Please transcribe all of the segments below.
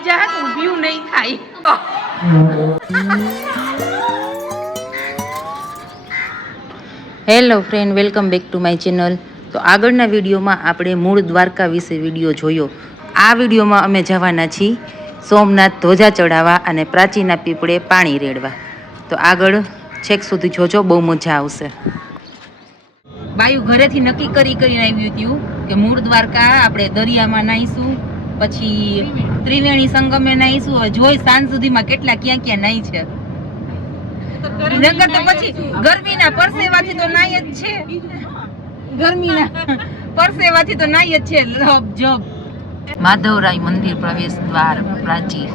હુઈ જાય તો ઊભ્યું નહીં થાય. Hello friend, welcome back to my channel. તો આગળના વિડીયોમાં આપણે મૂળ દ્વારકા વિશે વિડીયો જોયો. આ વિડીયોમાં અમે જવાના છીએ સોમનાથ ધ્વજા ચડાવવા અને પ્રાચીના પીપળે પાણી રેડવા. તો આગળ છેક સુધી જોજો, બહુ મજા આવશે. બાયુ ઘરેથી નક્કી કરીને આવ્યું હતું કે મૂળ દ્વારકા આપણે દરિયામાં નાહીશું, પછી ત્રિવેણી સંગમે નાહીશું. હવે જોઈ સાંજ સુધીમાં કેટલા ક્યાં ક્યાં નાહી છે. નગર તો પછી ગરમીના પરસેવાથી તો નાહી જ છે, ગરમીના પરસેવાથી તો નાહી જ છે. જબ માધવરાય મંદિર પ્રવેશ દ્વાર પ્રાચી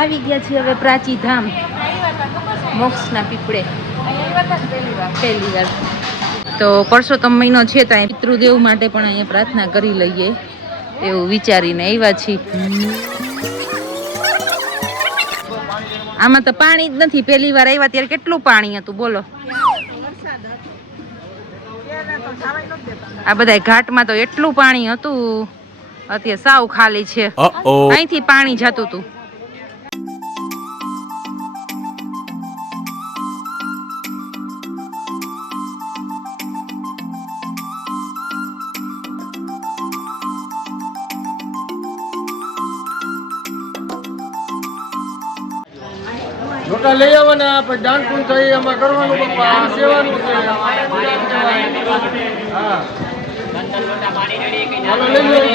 આવી ગયા છીએ. હવે પ્રાચી ધામ મોક્ષના પીપળે પહેલી વાર. તો પરસોત્તમ મહિનો છે તો અહીંયા પિતૃદેવ માટે પણ અહીંયા પ્રાર્થના કરી લઈએ એવું વિચારીને આવ્યા છીએ. આમાં તો પાણી જ નથી. પહેલી વાર આવ્યા ત્યારે કેટલું પાણી હતું બોલો. આ બધા ઘાટમાં તો એટલું પાણી હતું, અત્યારે સાવ ખાલી છે. અહીંથી પાણી જતું હતું. મોટા લઈ આવવાના, પછી દાન પૂન થઈ એમાં કરવાનું. બાપા સેવાનું છે. હા, ચાલો લઈ લો.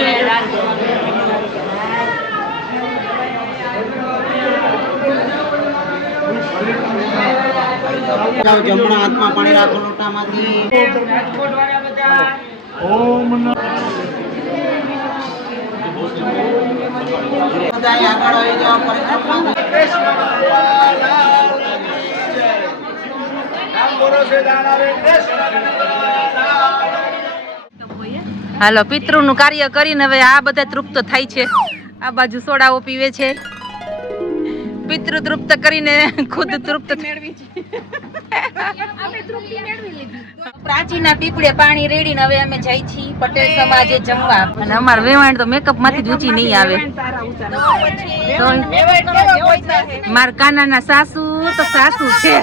જમણા હાથમાં પાણી રાખો લોટામાંથી. ઓમ બધા આગળ આવી જાઓ પરિક્રમા. હાલો, પિતૃનું કાર્ય કરીને હવે આ બધા તૃપ્ત થાય છે. આ બાજુ સોડાઓ પીવે છે. પિતૃ તૃપ્ત કરીને ખુદ તૃપ્ત મેળવી છે. પ્રાચીના પીપળે પાણી રેડીને હવે અમે જઈ છીએ પટેલ સમાજે જમવા. અને અમાર વેવાણ તો મેકઅપ માંથી ઊંચી નહીં આવે. માર કાનાના સાસુ તો સાસુ છે.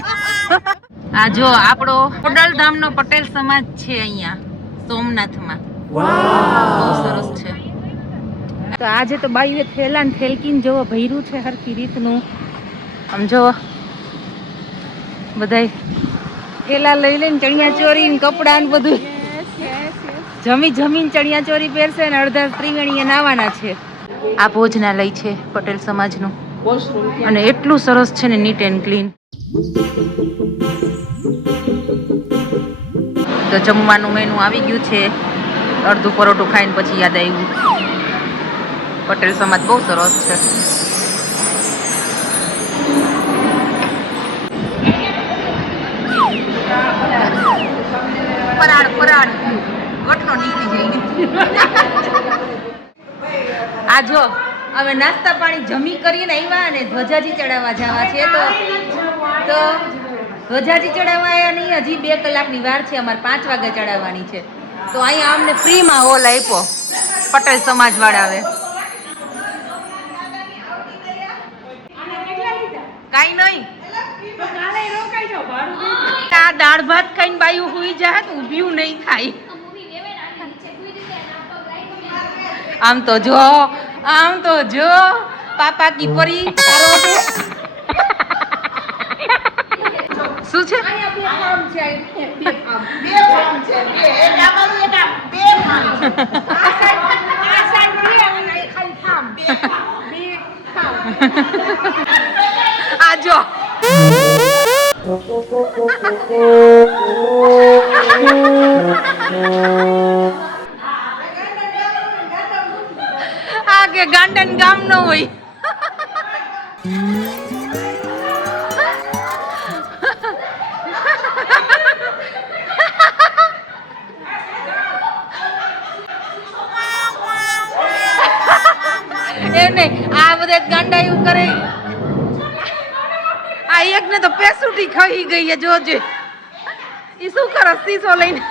આ જો આપણો ખોડલધામ નો પટેલ સમાજ છે અહીંયા સોમનાથમાં. બહુ સરસ છે. તો આજે તો બાયુએ થેલા ને થેલકીને જોવો ભર્યું છે હરખી રીતનું. આમ જોવો બધાય થેલા લઈ લઈને ચણિયા ચોરી ને કપડા ને બધું જમીન ચણિયા ચોરી પહેરશે ને અડધા ત્રિવેણીએ નાવાના છે. આ ભોજનાલય છે પટેલ સમાજનું અને એટલું સરસ છે ને, નીટ એન્ડ ક્લીન. તો જમવાનું મેનુ આવી ગયું છે. અડધું પરોઠું ખાઈને પછી યાદ આવ્યું પટેલ સમાજ બહુ સરસ છે. પરાળ ગોઠનો નીકળી જાય. આ જો અમે નાસ્તા પાણી જમી કરીને આવ્યા અને ધ્વજાજી ચડાવવા જવા છે. તો ધ્વજાજી ચડાવવા આવ્યા નહીં, હજી 2 કલાકની વાર છે. અમારે 5 વાગે ચડાવવાની છે. તો અહીંયા અમને ફ્રીમાં હોલ આપ્યો પટેલ સમાજ વાળાએ. કાઈ નહીં, આ દાળ ભાત ખાઈને બાયું હુઈ જાય તો ઊભ્યું નહીં થાય. આમ તો જો પાપા કી પરી શું છે? આ જો આ કે ગાંડન ગામ નો હોય. એને આ બધા ગાંડા એવું કરે. આ એક ને તો પેસુટી ખાઈ ગઈ છે, જોજે ઈ શું કરે સીસો લઈને.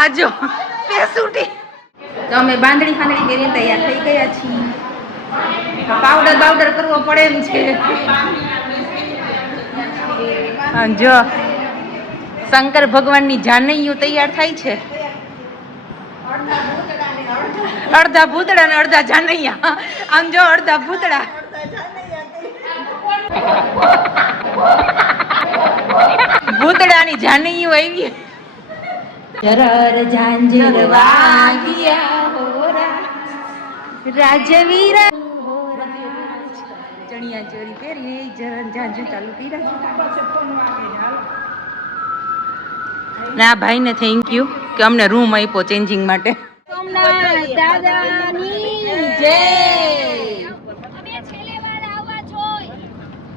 આ જો પેસુટી. તો અમે બાંધણી ફાંદડી પહેરીને તૈયાર થઈ ગયા છીએ પાવડર કરવો પડે એમ છે. જો શંકર ભગવાનની જાનૈયું તૈયાર થાય છે. અડધા ભૂતડા ને અડધા જાનૈયા. આમ જો અડધા ભૂતડા. ભૂતડાની જાનૈયું આવી. જરર ઝાંઝર વાગ્યા હોરા રાજવીરા ચણિયા ચોરી પહેરી જરર ઝાંઝર ચાલુ કર્યા. ના ભાઈને થેન્ક યુ કે અમને રૂમ આપ્યો ચેન્જિંગ માટે. સોમનાથ દાદાની જય.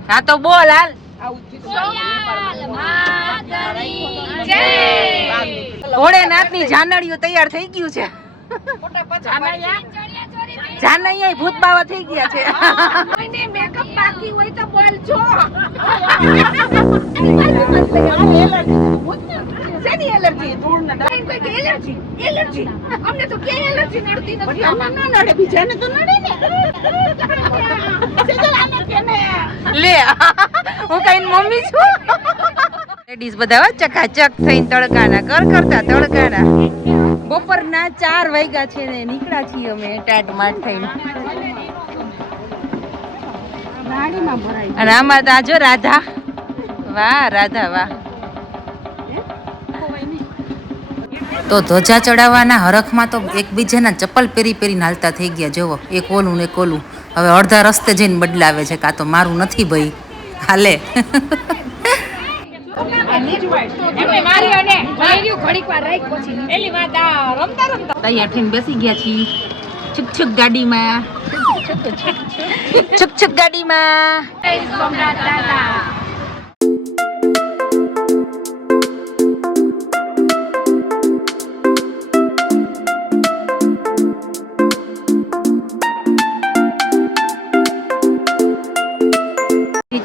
હા તો બોલ હાલ. ભોળેનાથની જાનડિયું તૈયાર થઈ ગયું છે. જાનૈયા ભૂત બાવા થઈ ગયા છે. મેકઅપ બાકી હોય તો બોલજો. શેની એલર્જી? એલર્જી અમને તો કે એલર્જી નડતી નથી. અમને ન નડે, બીજાને તો નડે ને. લે હું કઈ મમ્મી છું. લેડીઝ બધા ચકાચક થઈને તડકાના કરતા તડકાના. બપોરના 4 વાગ્યા છે ને નીકળ્યા છીએ અમે ટાટ માટ થઈને. અને આમાં તો આજો રાધા. વાહ રાધા વાહ. તો ધ્વજા ચડાવવાના હરખમાં તો એકબીજાના ચપ્પલ પહેરીને હાલતા થઈ ગયા. જોવો એક ઓલું ને એક ઓલું. હવે અડધા રસ્તે જઈને બદલાવે છે. કાં તો મારું નથી ભાઈ હાલે. તૈયાર થઈને બેસી ગયા છીએ છુક ગાડીમાં. છુક ગાડીમાં.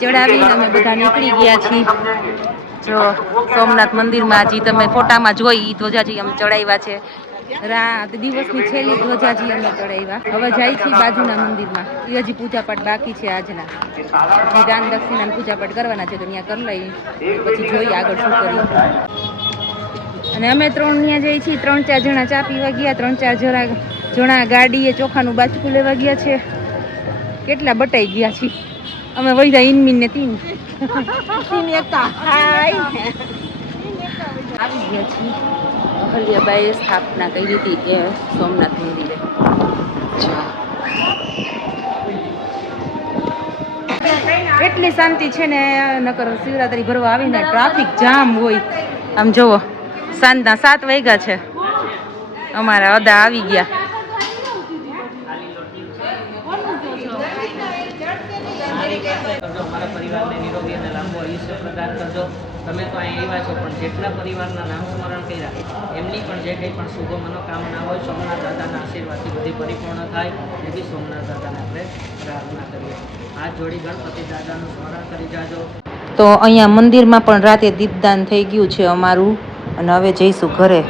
ચડાવીને અમે બધા નીકળી ગયા છીએ. જો સોમનાથ મંદિરમાં હજી તમે ફોટામાં જોઈ ધ્વજાજી અમે ચડાવ્યા છે. રાત દિવસની છેલ્લી ધ્વજાજી અમે ચડાવ્યા. હવે જાય છે બાજુના મંદિરમાં. એ હજી પૂજાપાઠ બાકી છે આજના. હજી દાન દક્ષિણા પૂજાપાઠ કરવાના છે તો ત્યાં કરી લઈ પછી જોઈએ આગળ શું કરીએ. અને અમે 3 ત્યાં જઈએ છીએ. 3-4 જણા ચા પીવા ગયા. 3-4 જણા ગાડીએ ચોખાનું બાચકું લેવા ગયા છે. કેટલા બટાઈ ગયા છીએ અમે. વૈદા ઇનમીન ને તીન એકતા આવી ગયા છીએ. અહલ્યાબાઈએ સ્થાપના કરી હતી એ સોમનાથ મંદિરે. એટલી શાંતિ છે ને. નકર શિવરાત્રી ભરવા આવીને ટ્રાફિક જામ હોય. આમ જોવો સાંજના 7 વાગ્યા છે. અમારા અદા આવી ગયા. અમારા પરિવારને નિરોગી અને લાંબો આયુષ્ય પ્રદાન કરજો. તમે તો અહીં આવ્યા છો પણ જેટલા પરિવારના નામ સ્મરણ કર્યા એમની પણ જે કંઈ પણ શુભ મનોકામના હોય સોમનાથ દાદાના આશીર્વાદથી બધી પરિપૂર્ણ થાય એવી સોમનાથ દાદાને આપણે પ્રાર્થના કરીએ. હાથ જોડી ગણપતિ દાદાનું સ્મરણ કરી જાજો. તો અહીંયા મંદિરમાં પણ રાતે દીપદાન થઈ ગયું છે અમારું. અને હવે જઈશું ઘરે.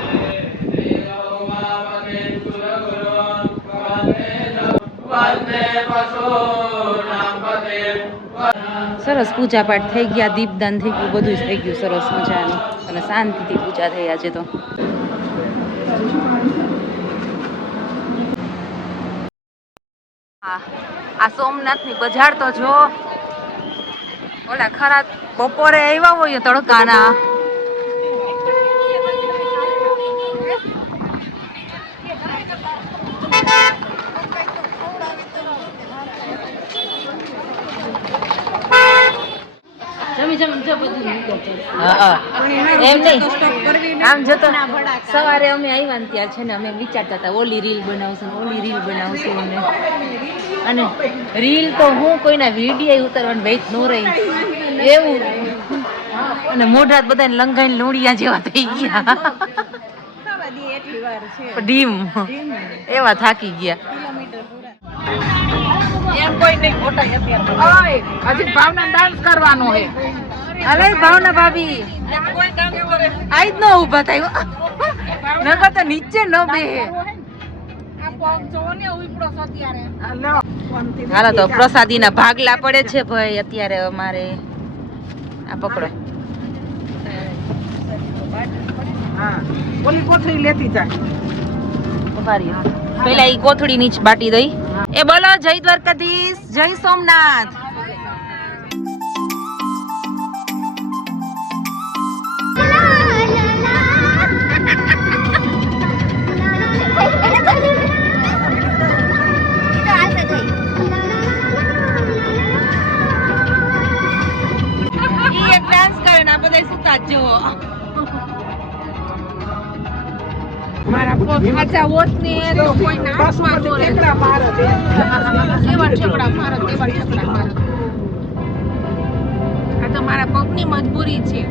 સરસ પૂજા પાઠ થઈ ગયા. દીપદાન થઈ ગયું. બધું જ થઈ ગયું સરસ મજાનું. અને શાંતિથી પૂજા થઈ આજે તો. આ સોમનાથની બજાર તો જો ઓલા ખરા બપોરે આવ્યા હોય તડકાના. આમ જતો સવારે અમે આવ્યા ને ત્યાં છે ને અમે વિચારતા હતા ઓલી રીલ બનાવશું અને રીલ તો હું કોઈના વિડીયો ઉતારવાની વેચ ન રહી એવું. અને મોઢા બધાને લંઘાઈને લોડિયા જેવા થઈ ગયા. ડીમ એવા થાકી ગયા. એમ કોઈ નહીં ખોટા અત્યારે. હજી ભાવના ડાન્સ કરવાનો હે. અરે ભાવના ભાભી આજ ન ઉભા થાય. નકર તો નીચે ન બેહે. હાલો તો પ્રસાદીના ભાગલા પડે છે ભાઈ અત્યારે અમારે. આ પકડો. ઓલી કોથળી લેતી જા. ઉભા રહ્યો. પેલા ઈ કોથળી નીચ બાટી દઈ. એ બોલો જય દ્વારકાધીશ, જય સોમનાથ. ઈ એક ડાન્સ કરે ને આ બધા સુતા જ જુઓ. મારા ખાચા વોટ ને તો કોઈ નાખવા દોરે ઠેકડા મારે છે. એવા ઠેકડા મારે, એવા ઠેકડા મારે. આ તો મારા પગની મજબૂરી છે.